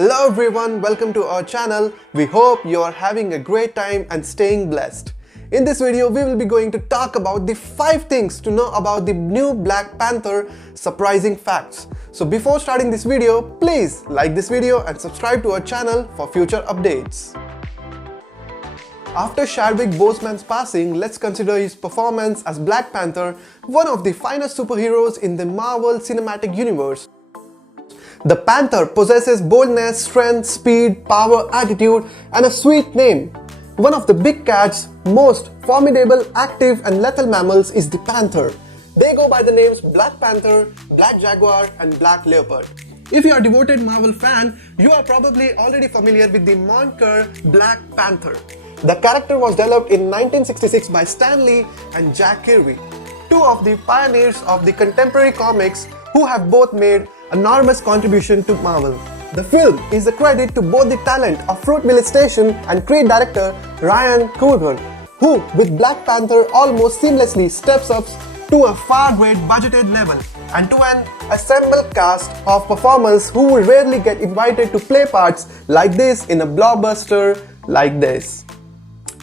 Hello everyone, welcome to our channel. We hope you are having a great time and staying blessed. In this video, we will be going to talk about the 5 things to know about the new Black Panther surprising facts. So before starting this video, please like this video and subscribe to our channel for future updates. After Chadwick Boseman's passing, let's consider his performance as Black Panther, one of the finest superheroes in the Marvel Cinematic Universe. The Panther possesses boldness, strength, speed, power, attitude, and a sweet name. One of the big cat's most formidable, active, and lethal mammals is the panther. They go by the names Black Panther, Black Jaguar, and Black Leopard. If you are a devoted Marvel fan, you are probably already familiar with the moniker Black Panther. The character was developed in 1966 by Stan Lee and Jack Kirby, two of the pioneers of the contemporary comics who have both made enormous contribution to Marvel. The film is a credit to both the talent of Fruitvale Station and Creed director Ryan Coogler, who with Black Panther almost seamlessly steps up to a far great budgeted level and to an assembled cast of performers who would rarely get invited to play parts like this in a blockbuster like this.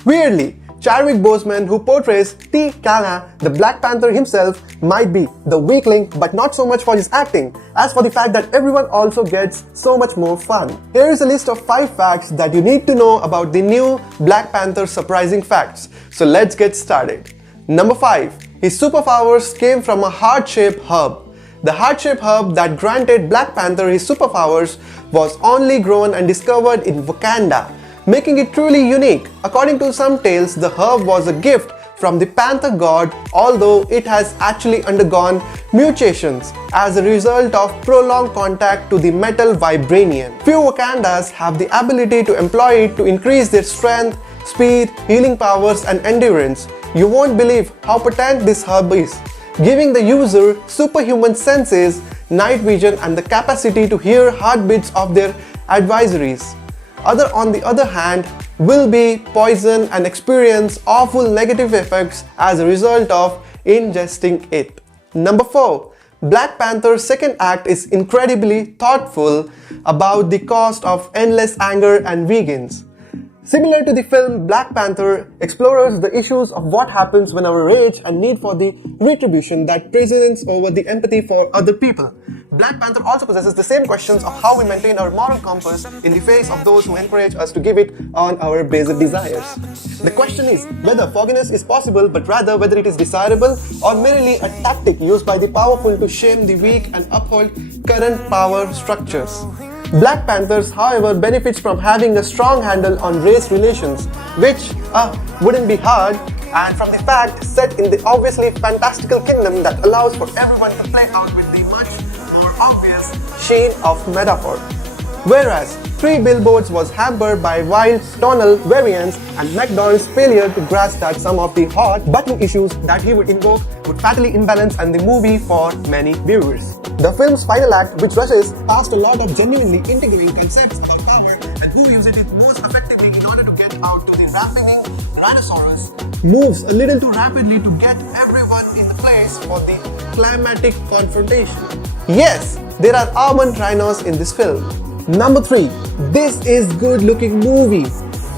Weirdly, Chadwick Boseman, who portrays T'Challa, the Black Panther himself, might be the weak link, but not so much for his acting, as for the fact that everyone also gets so much more fun. Here is a list of 5 facts that you need to know about the new Black Panther surprising facts. So let's get started. Number 5. His superpowers came from a heart-shaped herb. The heart-shaped herb that granted Black Panther his superpowers was only grown and discovered in Wakanda, making it truly unique. According to some tales, the herb was a gift from the panther god, although it has actually undergone mutations as a result of prolonged contact to the metal vibranium. Few Wakandas have the ability to employ it to increase their strength, speed, healing powers, and endurance. You won't believe how potent this herb is, giving the user superhuman senses, night vision, and the capacity to hear heartbeats of their adversaries. On the other hand, will be poison and experience awful negative effects as a result of ingesting it. Number 4. Black Panther's second act is incredibly thoughtful about the cost of endless anger and vegans. Similar to the film, Black Panther explores the issues of what happens when our rage and need for the retribution that presents over the empathy for other people. Black Panther also possesses the same questions of how we maintain our moral compass in the face of those who encourage us to give it on our basic desires. The question is whether forgiveness is possible, but rather whether it is desirable or merely a tactic used by the powerful to shame the weak and uphold current power structures. Black Panthers, however, benefits from having a strong handle on race relations, which wouldn't be hard, and from the fact set in the obviously fantastical kingdom that allows for everyone to play out with the much more obvious sheen of metaphor. Whereas 3 Billboards was hampered by Wild's tonal variants and McDonald's failure to grasp that some of the hot-button issues that he would invoke would fatally imbalance and the movie for many viewers. The film's final act, which rushes past a lot of genuinely intriguing concepts about power and who uses it most effectively in order to get out to the rampaging rhinoceros, moves a little too rapidly to get everyone in the place for the climatic confrontation. Yes, there are almond rhinos in this film. Number 3. This is good-looking movie.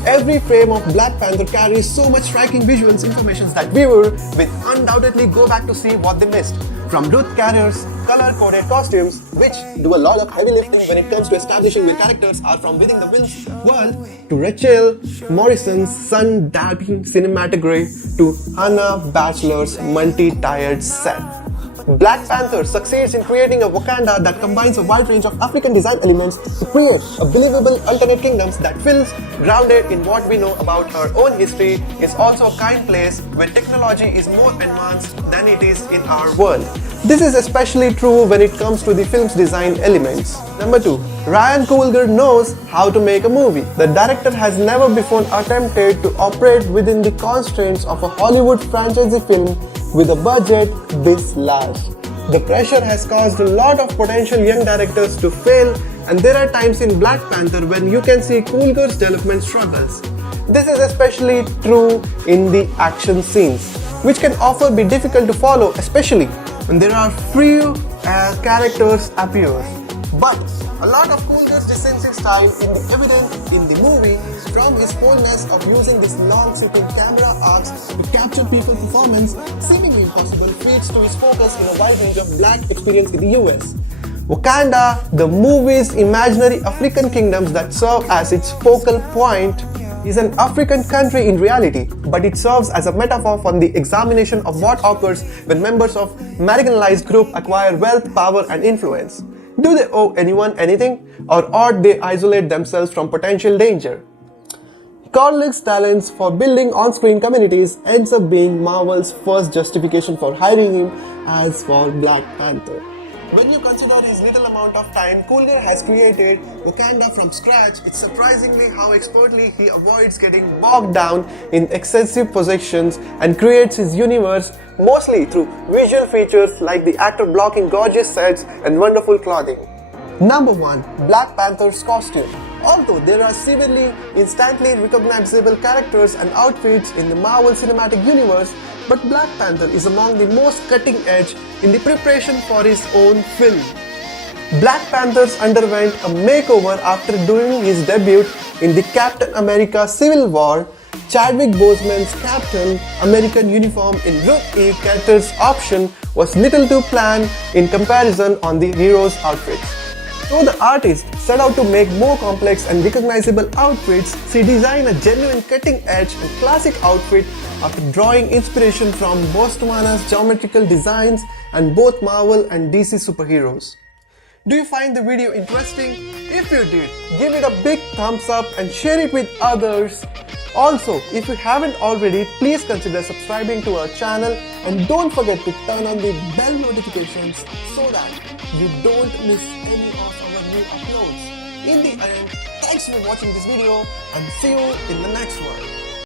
Every frame of Black Panther carries so much striking visuals information that viewer will undoubtedly go back to see what they missed. From Ruth Carrier's color-coded costumes, which do a lot of heavy lifting when it comes to establishing which characters are from within the Will's world, to Rachel Morrison's sun-dapping cinematography, to Hannah Bachelor's multi-tiered set. Black Panther succeeds in creating a Wakanda that combines a wide range of African design elements to create a believable alternate kingdoms that feels grounded in what we know about our own history, is also a kind place where technology is more advanced than it is in our world. This is especially true when it comes to the film's design elements. Number 2. Ryan Coogler knows how to make a movie. The director has never before attempted to operate within the constraints of a Hollywood franchise film with a budget this large. The pressure has caused a lot of potential young directors to fail, and there are times in Black Panther when you can see Coogler's development struggles. This is especially true in the action scenes, which can often be difficult to follow, especially when there are few characters appear. But A lot of Coolger's distancing style is evident in the movie, from his boldness of using these long sitting camera arcs to capture people's performance, seemingly impossible feats to his focus in a wide range of black experience in the US. Wakanda, the movie's imaginary African kingdoms that serve as its focal point, is an African country in reality, but it serves as a metaphor for the examination of what occurs when members of marginalized group acquire wealth, power, and influence. Do they owe anyone anything, or ought they isolate themselves from potential danger? Corlick's talents for building on-screen communities ends up being Marvel's first justification for hiring him as for Black Panther. When you consider his little amount of time Coolger has created Wakanda from scratch, it's surprisingly how expertly he avoids getting bogged down in excessive possessions and creates his universe mostly through visual features like the actor blocking gorgeous sets and wonderful clothing. Number 1. Black Panther's costume. Although there are severely instantly recognizable characters and outfits in the Marvel Cinematic Universe, but Black Panther is among the most cutting edge in the preparation for his own film. Black Panther underwent a makeover after doing his debut in the Captain America Civil War. Chadwick Boseman's Captain American uniform in Ruth E. Carter's option was little to plan in comparison on the hero's outfits. Though the artist set out to make more complex and recognizable outfits, she designed a genuine cutting-edge and classic outfit after drawing inspiration from Botswana's geometrical designs and both Marvel and DC superheroes. Do you find the video interesting? If you did, give it a big thumbs up and share it with others. Also, if you haven't already, please consider subscribing to our channel and don't forget to turn on the bell notifications so that you don't miss any of our new uploads. In the end, thanks for watching this video and see you in the next one.